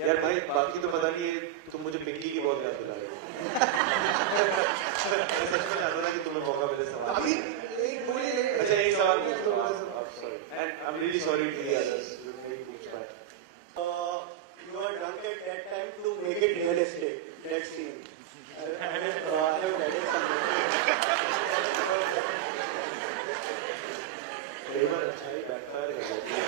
यार भाई बाकी तो पता नहीं है, तुम मुझे पिंकी की बहुत याद दिला रहे हो। मैं सच में चाहता था कि तुम्हें मौका मिले सवाल। अभी एक बोलिए। अच्छा एक सवाल पूछो। Sorry and I am really sorry to the others जो नहीं पूछ पाए। You are drunk at that time to make it realistic. That scene. I have read it somewhere. कई बार अच्छा ही बैकफायर कर जाती है।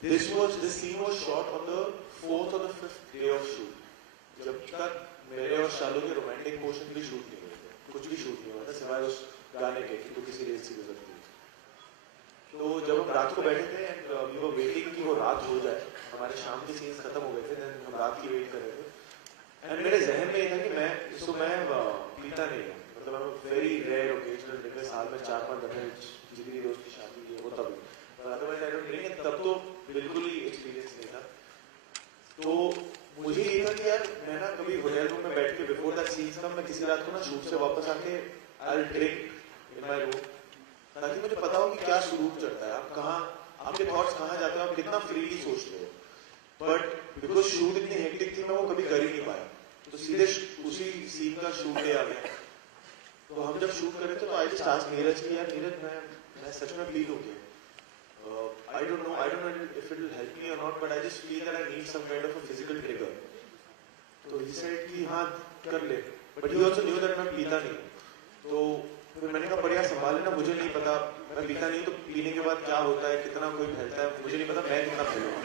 This scene was shot on the 4th or the 5th day of shoot. जब तक मेरे और शालू के रोमांटिक पोर्शन भी शूट नहीं हुए थे, कुछ भी शूट नहीं हुआ था सिवाय उस गाने के कि तू किसी रेस से गुजरती है। तो जब हम रात को बैठे थे एंड वी वर वेटिंग कि वो रात हो जाए, हमारे शाम के सीन्स खत्म हो गए थे, देन हम रात की वेट कर रहे थे एंड मेरे जहन में ये था कि मैं पीता नहीं हूँ, मतलब I am very rare occasional drinker, साल में 4-5 दफे जिगरी दोस्त की शादी ये वो तब, अदरवाइज आई डोंट ड्रिंक, तब तो बिल्कुल ही एक्सपीरियंस नहीं था। तो मुझे ये था कि यार मैं ना कभी होटल रूम में बैठ के बिफोर दैट सीन्स का मैं किसी रात को ना शूट से वापस आके I will drink in my room, ताकि मुझे पता हो कि क्या स्वरूप चढ़ता है, आप कहाँ, आपके थॉट्स कहाँ जाते हैं, आप कितना फ्रीली सोचते हो। बट बिकॉज शूट इतनी हेक्टिक थी मैं वो कभी कर ही नहीं पाया, तो सीधे उसी सीन का शूट डे आ गया। तो हम जब शूट कर रहे थे तो आई जस्ट आस्क्ड नीरज कि यार नीरज मैं सच में फील हो गया, I don't know if it will help me or not, but I just feel that I need some kind of a physical trigger. तो he said कि हाँ कर ले, but he also knew that मैं पीता नहीं, तो फिर मैंने कहा पर यार संभाल लेना, मुझे नहीं पता मैं पीता नहीं तो पीने के बाद क्या होता है, कितना कोई फैलता है, मुझे नहीं पता मैं कितना फैलूंगा।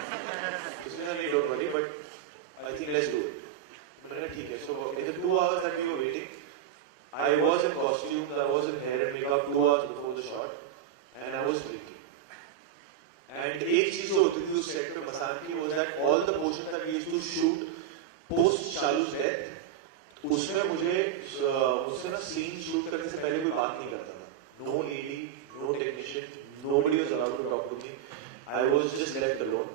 इसलिए नहीं don't worry, but I think let's do it. मैंने कहा ठीक है। So in the 2 hours that we were waiting, I was in costume, I was in hair and makeup 2 hours before the shot, and I was drinking. And एक चीज जो होती थी उस सेट पे मसान की was that all the portions that we used to shoot post शालू's death, उसमें मुझे मुझसे ना सीन शूट करने से पहले कोई बात नहीं करता था। No AD, no technician, nobody was allowed to talk to me. I was just left alone.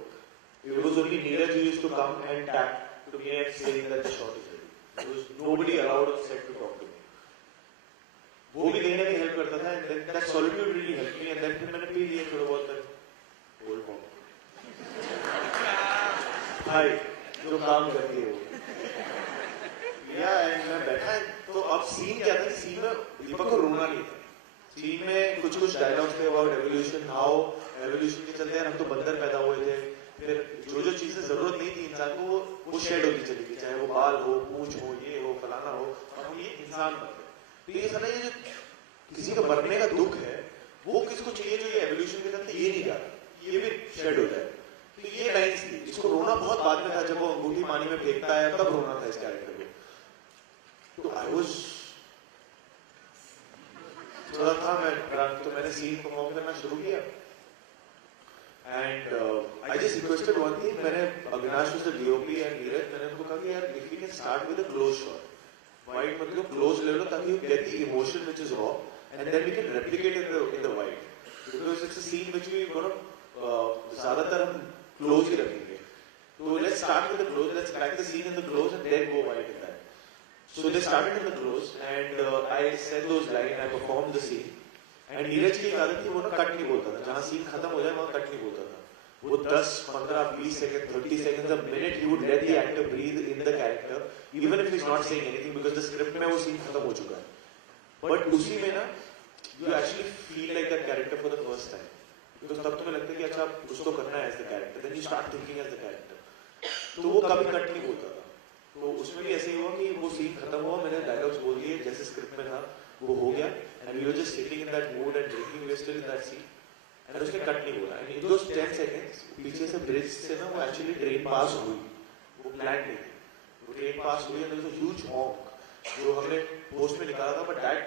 It was only Neeraj who used to come and tap to me and saying that the shot is ready. There was nobody allowed on set to talk to me. वो भी कहीं ना कहीं help करता था, and that solitude really helped me. And then फिर मैंने P लिया थोड़ा बहुत भाई जो काम करती है वो या मैं बैठा है। तो अब सीन क्या था, सीन में दीपक को रोना नहीं था, सीन में कुछ डायलॉग्स थे अबाउट एवोल्यूशन, हाउ एवोल्यूशन के चलते हैं हम तो बंदर पैदा हुए थे, फिर जो चीजें जरूरत नहीं थी इंसान को वो शेड होती चली गई, चाहे वो बाल हो, पूंछ हो, ये हो, फलाना हो, और हम ये इंसान बन गए। तो ये साला ये जो किसी का मरने का दुख है वो किसको चाहिए जो ये एवोल्यूशन के चलते ये नहीं जा रहा, ये भी शेड हो जाए। तो ये लाइन्स थी, इसको रोना बहुत बाद में था, जब वो अंगूठी पानी में फेंकता है तब रोना था इस कैरेक्टर को। तो आई वाज थोड़ा था मैं, तो मैंने सीन परफॉर्म करना शुरू किया and I just requested one thing, मैंने Avinash was the DOP and Neeraj, मैंने उनको कहा कि यार if we can start with a close shot, wide मतलब क्लोज ले लो ताकि you get the emotion which is raw and then we can replicate in the wide, because it's a scene which we gonna ज्यादातर हम close ही रखेंगे। तो let's start with the close, let's crack the scene in the close and then go wide in that. So they started in the close and I said those line, I performed the scene and Neeraj की आदत थी वो ना cut नहीं बोलता था, जहां scene खत्म हो जाए वहां कट नहीं बोलता था। वो 10, 15, 20 seconds, 30 seconds, a minute he would let the actor breathe in the character, even if he's not saying anything because the script में वो scene खत्म हो चुका है. But उसी में ना, you actually feel like that character for the first time. Because तब तुम्हें लगता है कि अच्छा कुछ तो करना है as the character. Then you start thinking as the character. तो वो कभी कट नहीं बोलता था. तो उसमें भी ऐसे ही हुआ कि वो scene खत्म हुआ, मैंने dialogues बोल दिए जैसे script में था, वो हो गया. And we were just sitting in that mood and drinking. We were still in that scene. And उसने कट नहीं बोला. And in those 10 seconds, पीछे से ब्रिज से ना वो actually train pass हुई. वो planned नहीं थी. वो train pass हुई and there was a huge honk जो हमने post में निकाला था, but that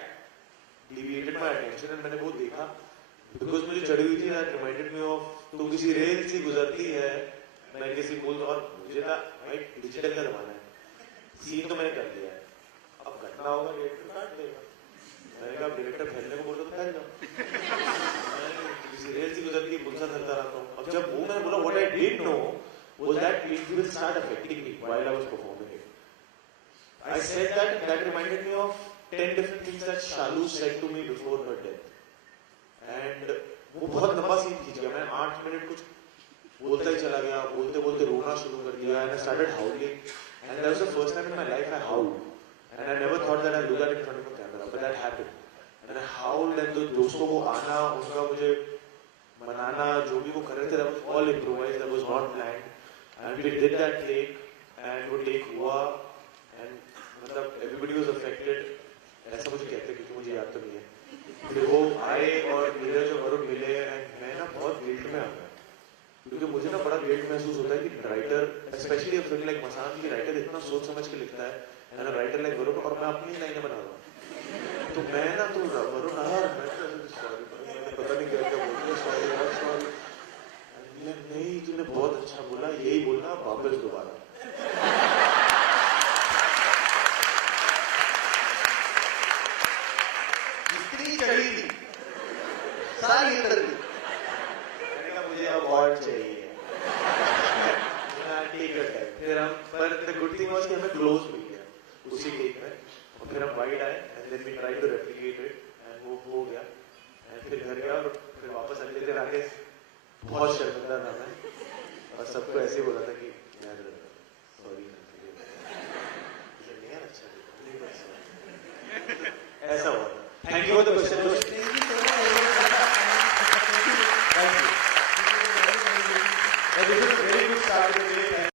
deviated my attention and मैंने वो देखा. Because मुझे चढ़ी हुई थी, that reminded me of तो किसी रेल से गुजरती है, मैं किसी पुल और मुझे था भाई डिजिटल का जमाना है. सीन तो मैंने कर दिया है. अब घटना होगा डायरेक्टर काट देगा. मैंने कहा डायरेक्टर फैलने को बोल रहा तो फैल जाओ. किसी रेल से गुजरती है, पुल सा चलता रहता हूँ. अब जब वो मैंने बोला what I did know was that it will start affecting me while I was performing it. I said that reminded me of 10 different things that Shalu said to me before her death. And वो बहुत लंबा scene खींच गया. मैं 8 minute कुछ बोलता ही चला गया. बोलते बोलते रोना शुरू कर दिया. And I started howling. And that was the first time in my life I howled. And I never thought that I'd do that in front of a camera, but that happened. And I howled and the दोस्तों को आना, उनका मुझे मनाना, जो भी वो कर रहे थे, that was all improvised, that was not planned. And we did that take, and वो take हुआ, and मतलब everybody was affected. ऐसा मुझे कहते हैं क्योंकि मुझे याद तो नहीं है. फिर वो आए और नीरज और वरुण मिले, and मैं ना बहुत गिल्ट में आ गया. क्योंकि मुझे ना बड़ा गिल्ट महसूस होता है कि writer, specially a film like Masaan की राइटर इतना सोच समझ के लिखता है, एंड राइटर लाइक वरुण, और मैं अपनी लाइनें बना रहा हूँ. तो मैं ना तो वरुण आया, मैं सॉरी, मैंने पता नहीं क्या क्या बोल दिया, सॉरी यार सॉरी. नहीं तूने बहुत अच्छा बोला, यही बोलना वापस दोबारा. जितनी चढ़ी थी सारी उतर गई. मैंने कहा मुझे अब और चाहिए. फिर हम पर the good thing was कि हमें क्लोज मिल गया उसी टेक में, और फिर हम वाइड आए and then we tried to replicate it and वो हो गया. and फिर घर गया और फिर वापस अगले दिन आके बहुत शर्मिंदा था मैं, और सबको ऐसे बोला था कि